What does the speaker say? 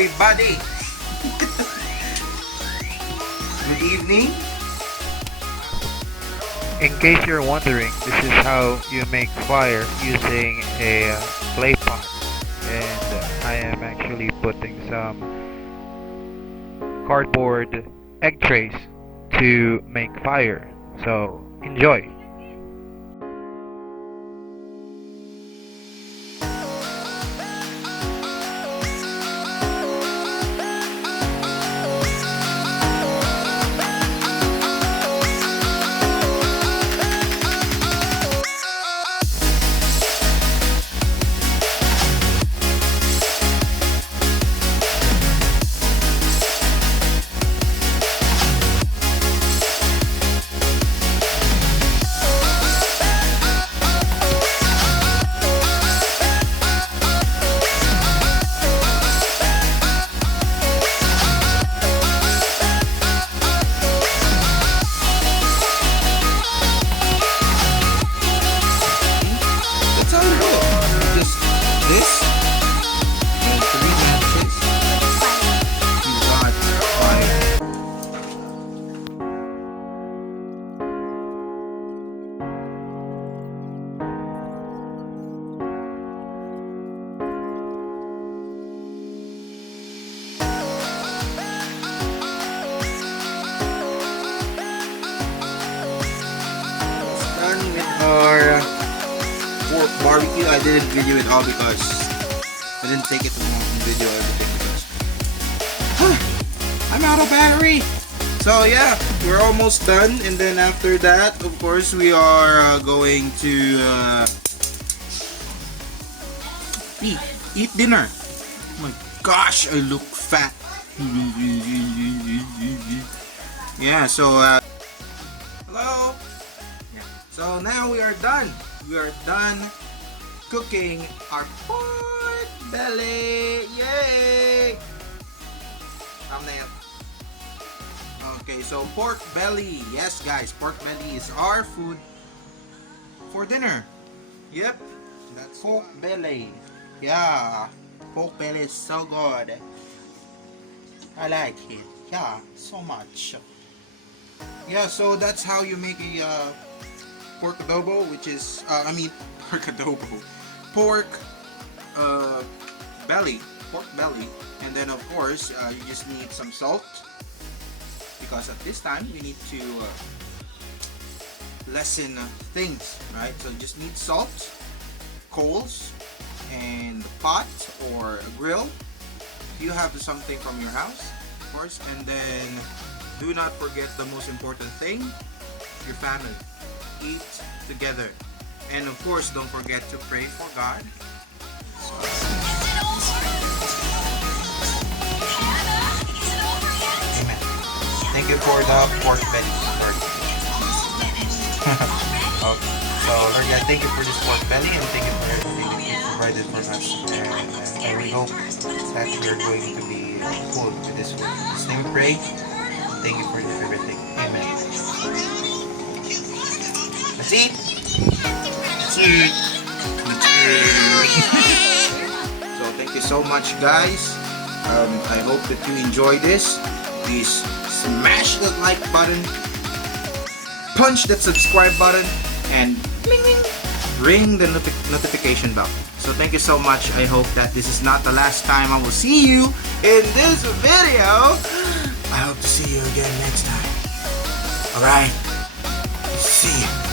everybody. Good evening. In case you're wondering, this is how you make fire using a clay pot. And I am actually putting some cardboard egg trays to make fire. So enjoy! That's how you do it. Just this and 3 matches. You got fire. Done with our pork barbecue. I didn't video it all because I didn't take it in video everything because I'm out of battery. So yeah, we're almost done, and then after that, of course, we are going to eat dinner. Oh my gosh, I look fat. Yeah, so hello. So now we are done. We are done cooking our pork belly. Yay! Thumbnail. Okay, so pork belly. Yes, guys, pork belly is our food for dinner. Yep, that's pork belly. Yeah, pork belly is so good. I like it. Yeah, so much. Yeah, so that's how you make a pork adobo, which is pork adobo, pork belly, and then of course you just need some salt, because at this time we need to lessen things, right? So you just need salt, coals, and a pot or a grill if you have something from your house, of course. And then do not forget the most important thing, your family. Eat together, and of course don't forget to pray for God. Amen. Thank you for the pork belly, Lord. Okay. So Lord God, thank you for this pork belly, and thank you for everything that you provided for us, and we hope that we are going to be full with this food. In His name we pray. Thank you for everything. Amen. Let's eat. Let's eat. Let's eat. So thank you so much, guys. I hope that you enjoy this. Please smash that like button, punch that subscribe button, and ring the notification bell. So thank you so much. I hope that this is not the last time I will see you in this video. I hope to see you again next time. Alright. See you.